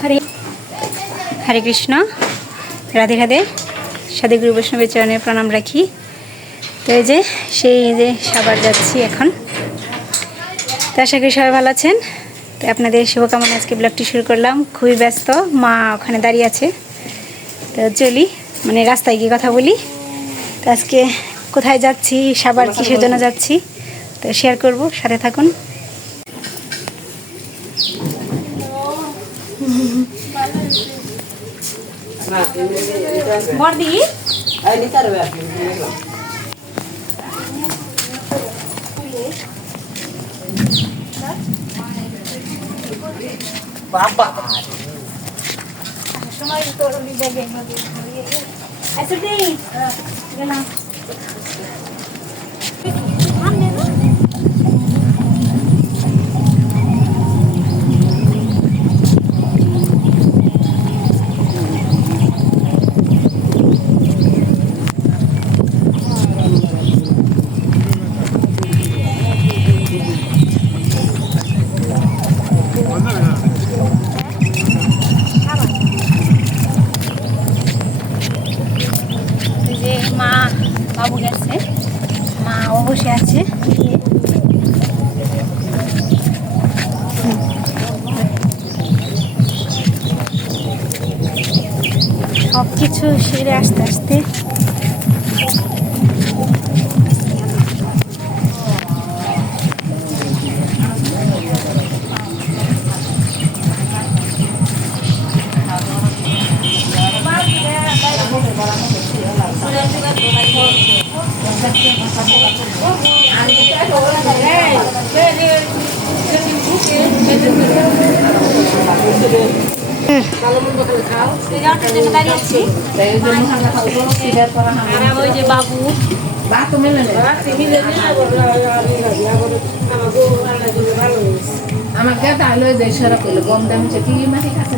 হরে হরে কৃষ্ণ, রাধে রাধে। সাধুগুরু বৈষ্ণবের চরণে প্রণাম রাখি। তো এই যে সাবার যাচ্ছি এখন। তো আশা করি সবাই ভালো আছেন। তো আপনাদের শুভকামনা আজকে ব্লগটি শুরু করলাম। খুবই ব্যস্ত, মা ওখানে দাঁড়িয়ে আছে। তো চলি, মানে রাস্তায় গিয়ে কথা বলি। তো আজকে কোথায় যাচ্ছি, সাবার কিসের জন্য যাচ্ছি, তো শেয়ার করব, সাথে থাকুন। বর্দি বাবা সময় তোর ব্যাগে আচ্ছা দেই গেলাম। মা বাবু গেছে, মা ও বসে আছে। সব কিছু সেরে আস্তে আস্তে বাবু আমাকে তাহলে দেশের পেলে গম দাম কি মাটি কাছে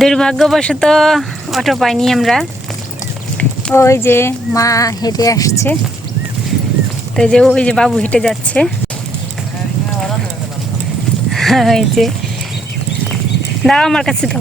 দুর্ভাগ্যবশত অটো পাইনি আমরা। ওই যে মা হেঁটে আসছে, তো যে ওই যে বাবু হেঁটে যাচ্ছে। ওই যে দাও আমার কাছে তো।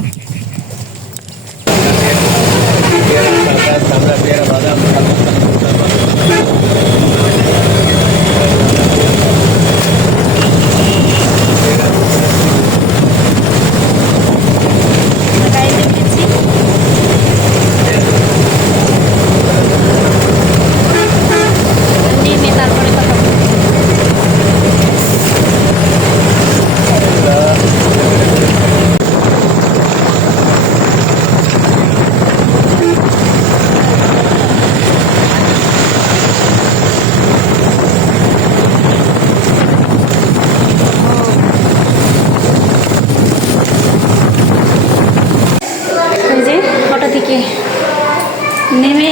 নেমে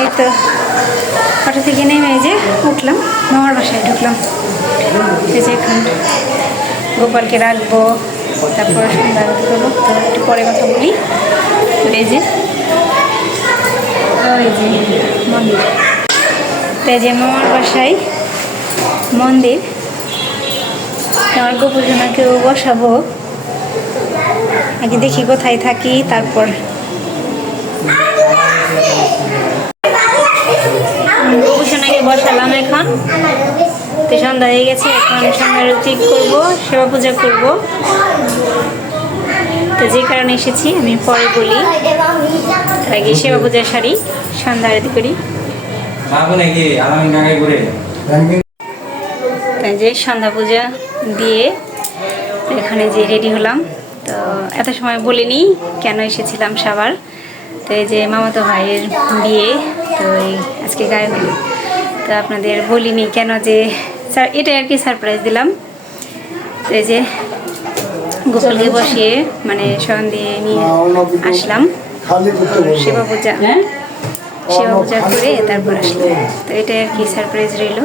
এই তো অটো থেকে নেমে যে উঠলাম, মামার বাসায় ঢুকলাম। এই যে এখন গোপালকে রাখবো, তারপর সন্ধ্যা আরতি করবো। তো একটু পরে কথা বলি। এই যে ওই যে মন্দির, তো এই যে মামার বাসায় মন্দির। আমার গোপুজনাকেও বসাবো, আগে দেখি কোথায় থাকি, তারপর গোপুজনাকে বসালাম। এখন তো সন্ধ্যা হয়ে গেছে, এখন সন্ধ্যা আরতি করবো, সেবা পূজা করবো। তো যে কারণে এসেছি আমি পরে বলি, আগে সেবা পূজা সারি, সন্ধ্যা আরতি করি। যে সন্ধ্যা পূজা দিয়ে এখানে যে রেডি হলাম। তো এত সময় বলিনি কেন এসেছিলাম সাবার। তো এই যে মামাতো ভাইয়ের বিয়ে, তো আজকে গায়ে হলো। তো আপনাদের বলিনি কেন, যে এটা আর কি সারপ্রাইজ দিলাম। তো এই যে গোপালকে বসিয়ে মানে শয়ন দিয়ে নিয়ে আসলাম, সেবা পূজা করে তারপর আসলাম। তো এটাই আর কি সারপ্রাইজ রইল।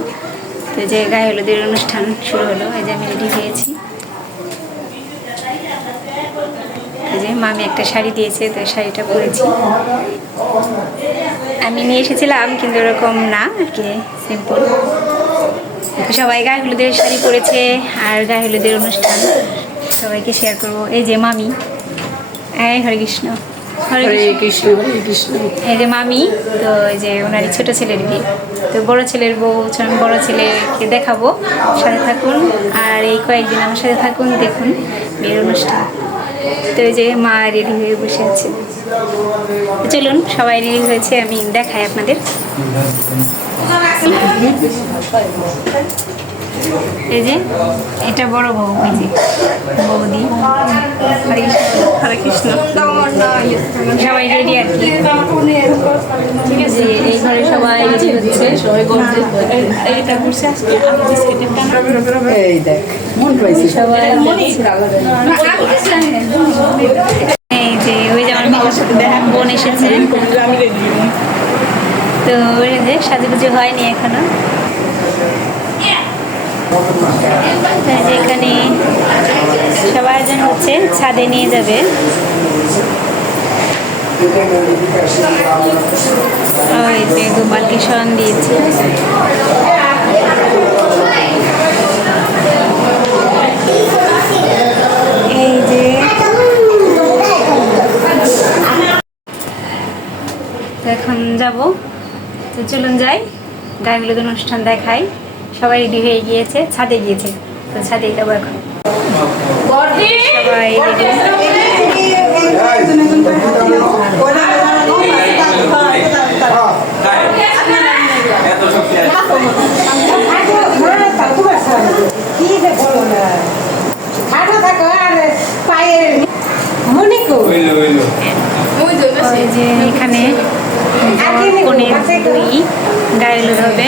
তো যে গায়ে হলুদের অনুষ্ঠান শুরু হলো, এই যে আমি রেডি হয়েছি। যে মামি একটা শাড়ি দিয়েছে, তো শাড়িটা পরেছি। আমি নিয়ে এসেছিলাম কিন্তু এরকম না আর কি, সিম্পল। সবাই গায়ে হলুদের শাড়ি পরেছে আর গায়ে হলুদের অনুষ্ঠান সবাইকে শেয়ার করবো। এই যে মামি, এই হরে কৃষ্ণ, হরে কৃষ্ণ, হরে কৃষ্ণ। এই যে মামি, তো এই যে ওনারই ছোটো ছেলের বিয়ে, তো বড় ছেলের বউ, বড় ছেলেকে দেখাবো, সাথে থাকুন আর এই কয়েকদিন আমার সাথে থাকুন, দেখুন বিয়ের অনুষ্ঠান। তো এই যে মা রেডি হয়ে বসে আছে, চলুন সবাই রেডি হয়েছে, আমি দেখাই আপনাদের। এই যে এটা বড় বউ, ওই যে বৌদি। হরে কৃষ্ণ, সবাই রেডি আর কি। ঠিক আছে, এই ঘরে সবাই রেডি হচ্ছে, সবাই এই যে ওই যে আমার মামার সাথে দেখা বোন এসেছে, তো ওই যে সাজুগুজু হয়নি এখনো। এখানে সবার আয়োজন হচ্ছে, ছাদে নিয়ে যাবে। ওই যে গোপালকে শরণ দিয়েছে। এই যে এখন যাব, তো চলুন যাই, গায়ে হলুদ অনুষ্ঠান দেখাই। সবাই রেডি হয়ে গিয়েছে, ছাদে গিয়েছে, তো ছাদেই যাবো এখন। সবাই যে এখানে কনের দুই গায়ে হলুদ হবে।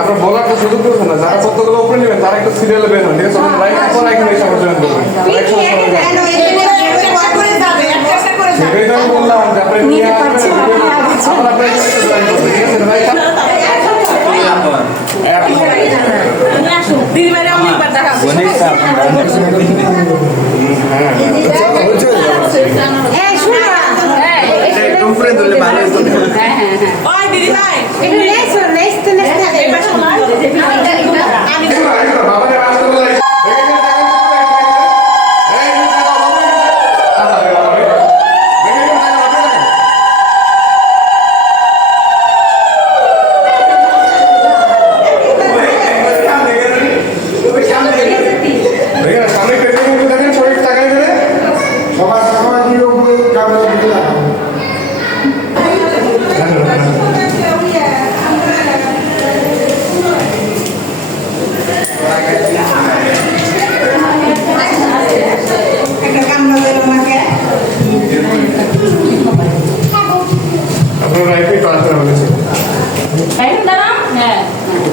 আপনার বলার তো সুযোগ করছেন না, যারা কতগুলো উপরে নেবেন তারা একটু সিরিয়ালে বের হন, ঠিক আছে? লাইক পর এখানে এসে জয়েন করবেন। সেটাই তো আমি বললাম যে আপনি নিয়ে আসবেন, আবার আপনি জয়েন করবেন, ঠিক আছে? লাইক উপরে ধরলে ভালো হতো।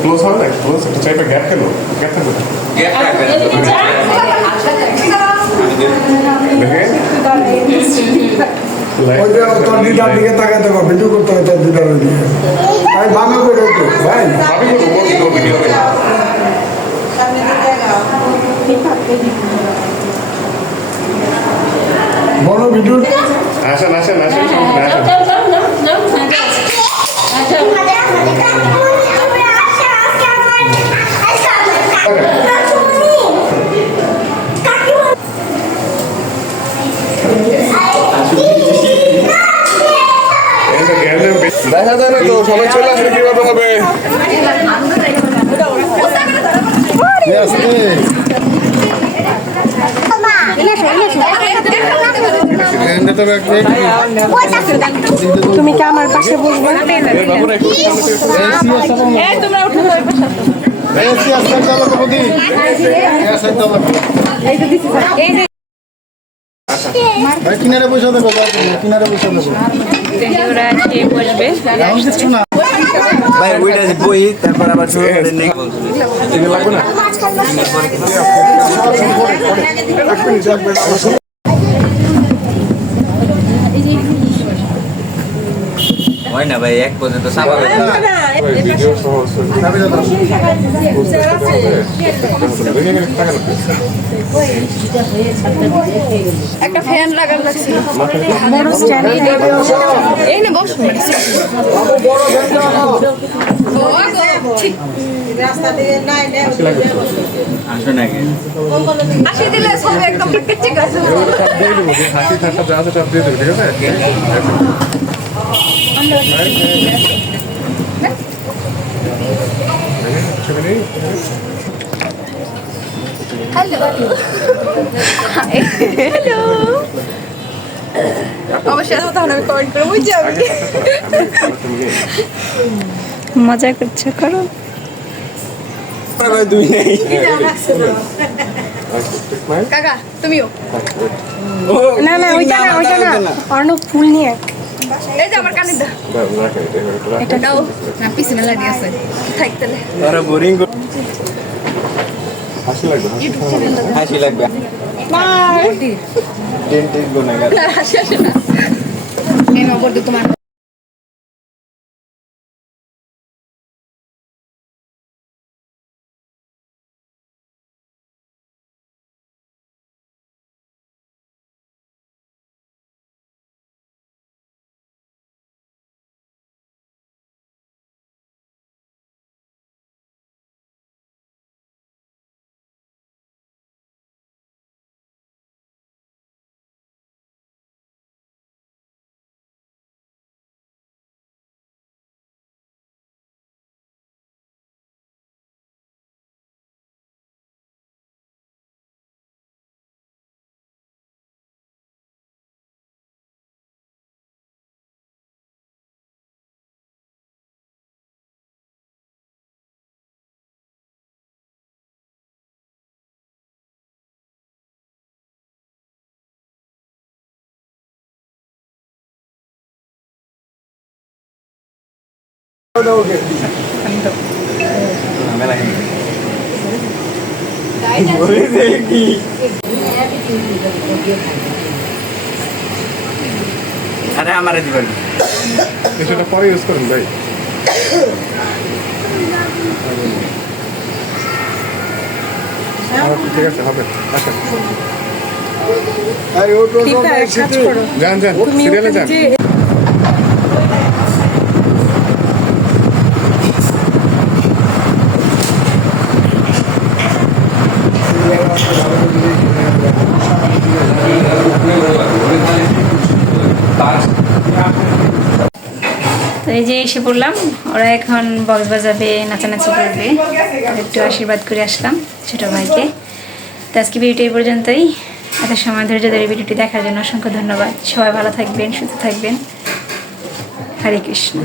ক্লোজ হবে না, ক্লোজ একটা চাইটা গ্যাপ কেন, গ্যাপ থাকবে না, গ্যাপ থাকবে না দেখে ওই যে তোর দিদার দিকে তাকাতে হবে, ভিডিও করতে হবে তোর দিদার দিকে। ভাই বামে করে তো ভাই আমি করব ভিডিও করে বড় ভিডিও। আসেন আসেন আসেন দেখা যায় না তো, সবাই চলে আসলে কিভাবে হবে? তুমি কি আমার পাশে বসবে? কিনারে বসে দেবো, কিনারে বসে দেবো। ওরা খেয়ে বসবে। কিছু না ভাই ওইটা যে বই তারপর আবার শুরু করে নেই হয় না ভাই এক পর্যন্ত স্বাভাবিক একটা ফ্যান লাগার লাগছিল। এই না বস আসো নাকি আসি দিলে সব একদম ঠিক আছে। হাসি ঠাট্টা যা আছে সব দিয়ে দেবে, ঠিক আছে? হ্যালো হ্যালো অবশ্যই তাহলে আমি কমেন্ট করে বুঝে যাবি। মজা করছো, করো। ভাই দুই নেই কাকা তুমিও না না ওইটা না, ওইটা না, অর্ণব ফুল নিয়ে এই যে আমার কানে দাও এটা দাও না পিছে মেলাডি আছে থাক তাহলে তোরা বোরিং হাসি লাগবে, হাসি লাগবে টেন টেন গোনা গেল হাসি আসে না এই নম্বর তো তোমার আরে আমারে দিবেন সেটা পরে ইউজ করুন ভাই। ঠিক আছে, হবে। আচ্ছা যান যান, সিরিয়ালে যান। তো এই যে এসে পড়লাম, ওরা এখন বক্স বাজাবে, নাচানাচি করবে, একটু আশীর্বাদ করে আসলাম ছোটো ভাইকে। তো আজকে ভিডিওটি এই পর্যন্তই। এত সময় ধৈর্য ধরে ভিডিওটি দেখার জন্য অসংখ্য ধন্যবাদ। সবাই ভালো থাকবেন, সুস্থ থাকবেন। হরে কৃষ্ণ।